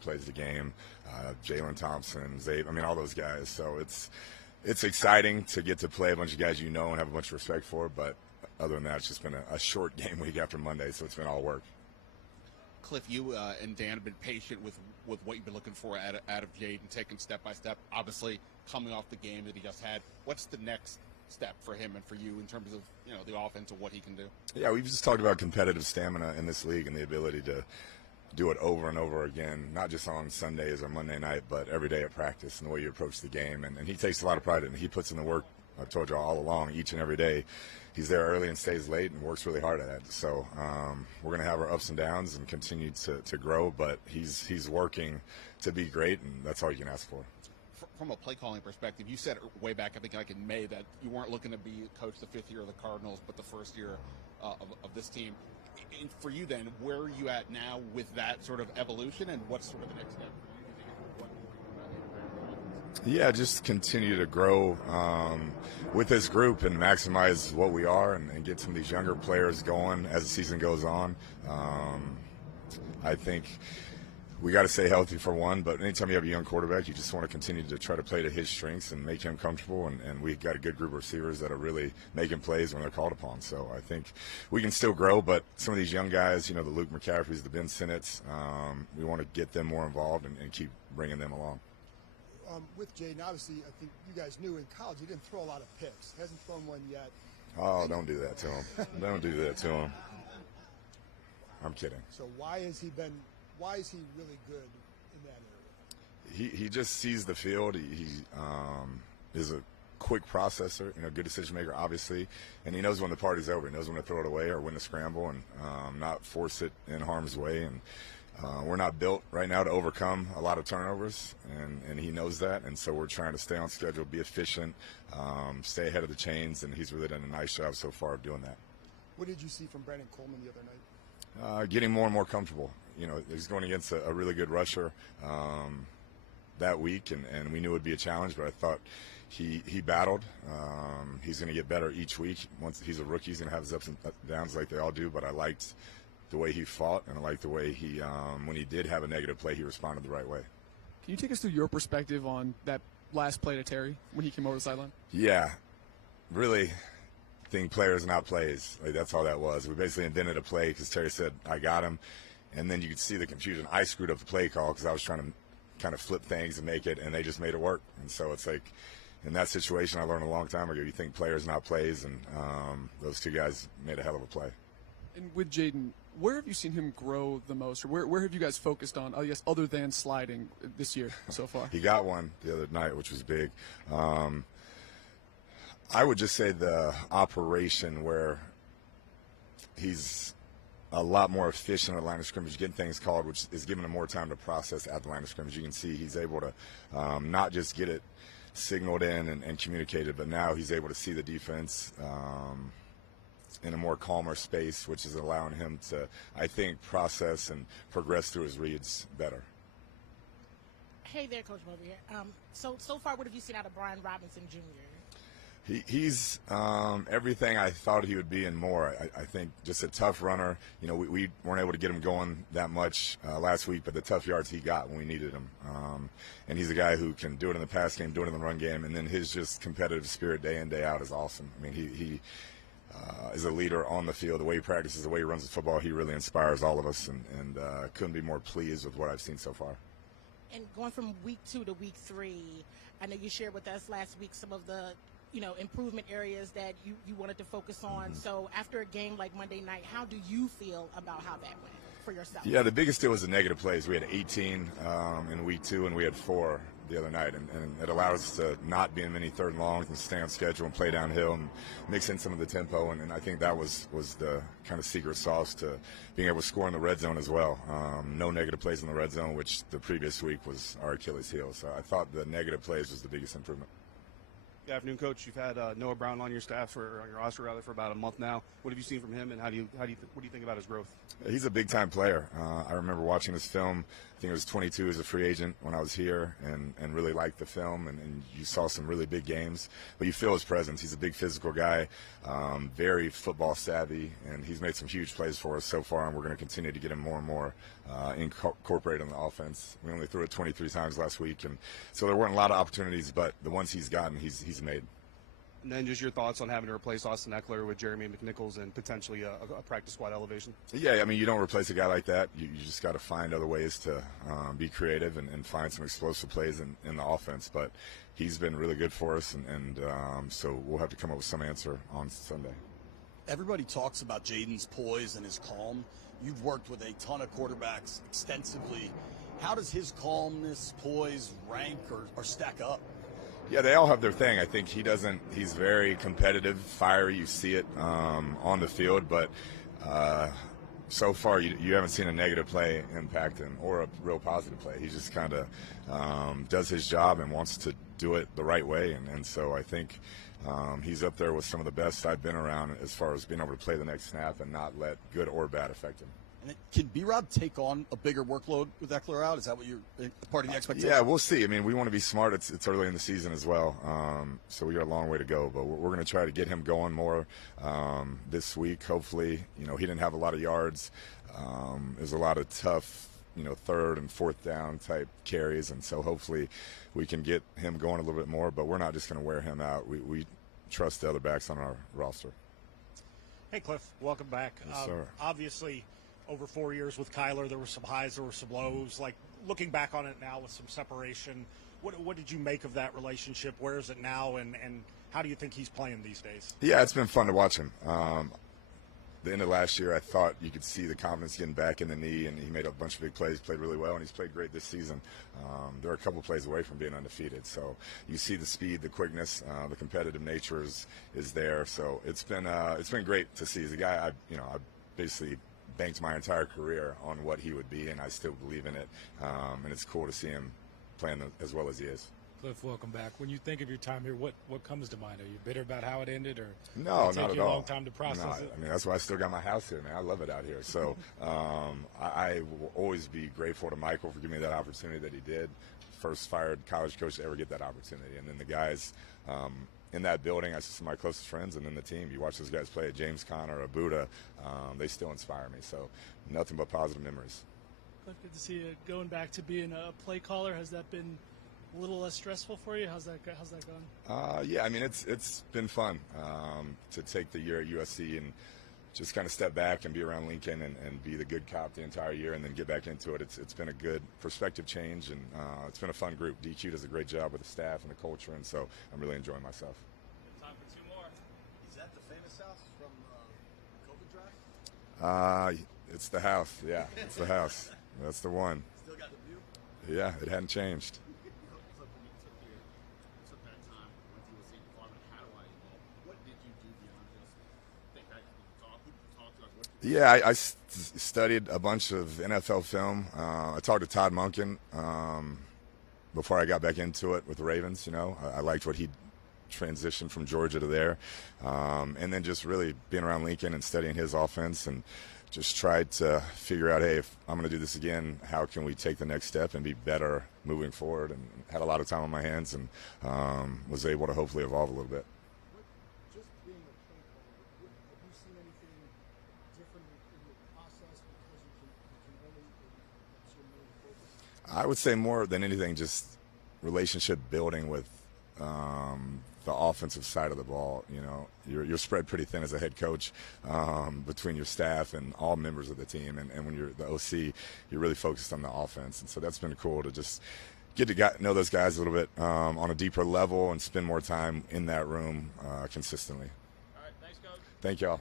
plays the game, Jalen Thompson, Zabe, I mean, all those guys. So it's exciting to get to play a bunch of guys you know and have a bunch of respect for, but other than that, it's just been a short game week after Monday, so it's been all work. Kliff, you and Dan have been patient with what you've been looking for out of Jaden, taking step by step. Obviously, coming off the game that he just had, what's the next step for him and for you in terms of the offense and what he can do? Yeah, we've just talked about competitive stamina in this league and the ability to do it over and over again, not just on Sundays or Monday night, but every day at practice and the way you approach the game. And he takes a lot of pride in it. He puts in the work, I've told you all along, each and every day. He's there early and stays late and works really hard at it. So we're going to have our ups and downs and continue to grow, but he's working to be great, and that's all you can ask for. From a play calling perspective, you said way back, I think like in May, that you weren't looking to be coach the fifth year of the Cardinals, but the first year of this team. And for you then, where are you at now with that sort of evolution, and what's sort of the next step for you? Yeah, just continue to grow with this group and maximize what we are and get some of these younger players going as the season goes on. I think we got to stay healthy for one, but anytime you have a young quarterback, you just want to continue to try to play to his strengths and make him comfortable, and we've got a good group of receivers that are really making plays when they're called upon. So I think we can still grow, but some of these young guys, the Luke McCaffreys, the Ben Sinnetts, we want to get them more involved and keep bringing them along. With Jaden, obviously, I think you guys knew in college he didn't throw a lot of picks. Hasn't thrown one yet. Oh, don't do that to him. Don't do that to him. I'm kidding. So why is he really good in that area? He just sees the field. He is a quick processor, good decision maker, obviously, and he knows when the party's over. He knows when to throw it away or when to scramble and not force it in harm's way. And we're not built right now to overcome a lot of turnovers, and he knows that. And so we're trying to stay on schedule, be efficient, stay ahead of the chains, and he's really done a nice job so far of doing that. What did you see from Brandon Coleman the other night? Getting more and more comfortable. He's going against a really good rusher that week, and we knew it would be a challenge, but I thought he battled. He's going to get better each week. Once he's a rookie, he's going to have his ups and downs like they all do, but I liked the way he fought, and I liked the way he, when he did have a negative play, he responded the right way. Can you take us through your perspective on that last play to Terry when he came over the sideline? Yeah, really think players, not plays. That's all that was. We basically invented a play because Terry said, I got him. And then you could see the confusion. I screwed up the play call because I was trying to kind of flip things and make it, and they just made it work. And so it's like, in that situation, I learned a long time ago, you think players, not plays, and those two guys made a hell of a play. And with Jaden, where have you seen him grow the most, or where have you guys focused on, I guess, other than sliding this year so far? He got one the other night, which was big. I would just say the operation where he's a lot more efficient at the line of scrimmage, getting things called, which is giving him more time to process at the line of scrimmage. You can see he's able to not just get it signaled in and communicated, but now he's able to see the defense in a more calmer space, which is allowing him to, I think, process and progress through his reads better. Hey there, Coach Mobley. So far, what have you seen out of Brian Robinson Jr.? He's everything I thought he would be and more. I think just a tough runner. We weren't able to get him going that much last week, but the tough yards he got when we needed him. And he's a guy who can do it in the pass game, do it in the run game, and then his just competitive spirit day in, day out is awesome. I mean, he is a leader on the field. The way he practices, the way he runs the football, he really inspires all of us, and couldn't be more pleased with what I've seen so far. And going from week 2 to week 3, I know you shared with us last week some of the improvement areas that you wanted to focus on. Mm-hmm. So after a game like Monday night, how do you feel about how that went for yourself? Yeah, the biggest deal was the negative plays. We had 18 in week 2, and we had 4 the other night, and it allowed us to not be in many third and longs and stay on schedule and play downhill and mix in some of the tempo, and I think that was the kind of secret sauce to being able to score in the red zone as well. No negative plays in the red zone, which the previous week was our Achilles heel. So I thought the negative plays was the biggest improvement. Good afternoon, Coach. You've had Noah Brown on your staff, or on your roster rather, for about a month now. What have you seen from him, and what do you think about his growth? He's a big-time player. I remember watching his film. I think it was 22 as a free agent when I was here, and really liked the film, and you saw some really big games. But you feel his presence. He's a big physical guy, very football savvy, and he's made some huge plays for us so far, and we're going to continue to get him more and more incorporated in the offense. We only threw it 23 times last week, and so there weren't a lot of opportunities, but the ones he's gotten, he's made. And then just your thoughts on having to replace Austin Eckler with Jeremy McNichols and potentially a practice squad elevation. Yeah, I mean, you don't replace a guy like that. You just got to find other ways to be creative and find some explosive plays in the offense. But he's been really good for us, and so we'll have to come up with some answer on Sunday. Everybody talks about Jaden's poise and his calm. You've worked with a ton of quarterbacks extensively. How does his calmness, poise rank or stack up? Yeah, they all have their thing. I think he's very competitive, fiery. You see it on the field, but so far you haven't seen a negative play impact him or a real positive play. He just kind of does his job and wants to do it the right way. And so I think he's up there with some of the best I've been around as far as being able to play the next snap and not let good or bad affect him. And can B-Rob take on a bigger workload with Eckler out? Is that what you're part of the expectation? Yeah, we'll see. I mean, we want to be smart. It's early in the season as well, so we got a long way to go. But we're going to try to get him going more this week. Hopefully, he didn't have a lot of yards. There's a lot of tough, third and fourth down type carries, and so hopefully we can get him going a little bit more. But we're not just going to wear him out. We trust the other backs on our roster. Hey, Kliff, welcome back. Yes, sir. Obviously, over 4 years with Kyler, there were some highs, there were some lows. Like, looking back on it now with some separation, what did you make of that relationship? Where is it now, and how do you think he's playing these days? Yeah, it's been fun to watch him. The end of last year, I thought you could see the confidence getting back in the knee, and he made a bunch of big plays, played really well, and he's played great this season. There are a couple plays away from being undefeated. So you see the speed, the quickness, the competitive nature is there. So it's been great to see. He's a guy I basically banked my entire career on what he would be, and I still believe in it. And it's cool to see him playing as well as he is. Kliff, welcome back. When you think of your time here, what comes to mind? Are you bitter about how it ended, or no, did it not take at you all. a long time to process it? I mean, that's why I still got my house here, man. I love it out here. So I will always be grateful to Michael for giving me that opportunity that he did. First fired college coach to ever get that opportunity, and then the guys in that building, I see some of my closest friends, and then the team. You watch those guys play at James Conner or Buddha, they still inspire me. So nothing but positive memories. Kliff, good to see you going back to being a play caller. Has that been a little less stressful for you? How's that going? Yeah, I mean, it's been fun to take the year at USC and just kind of step back and be around Lincoln and be the good cop the entire year and then get back into it. It's been a good perspective change, and it's been a fun group. DQ does a great job with the staff and the culture, and so I'm really enjoying myself. Time for two more. Is that the famous house from COVID draft? It's the house. Yeah, it's the house. That's the one. Still got the view? Yeah, it hadn't changed. Yeah, I studied a bunch of NFL film. I talked to Todd Monken before I got back into it with the Ravens. I liked what he transitioned from Georgia to there, and then just really being around Lincoln and studying his offense, and just tried to figure out, hey, if I'm going to do this again, how can we take the next step and be better moving forward? And had a lot of time on my hands, and was able to hopefully evolve a little bit. I would say more than anything, just relationship building with the offensive side of the ball. You're spread pretty thin as a head coach between your staff and all members of the team. And when you're the OC, you're really focused on the offense. And so that's been cool to just get to know those guys a little bit on a deeper level and spend more time in that room consistently. All right, thanks, Coach. Thank y'all.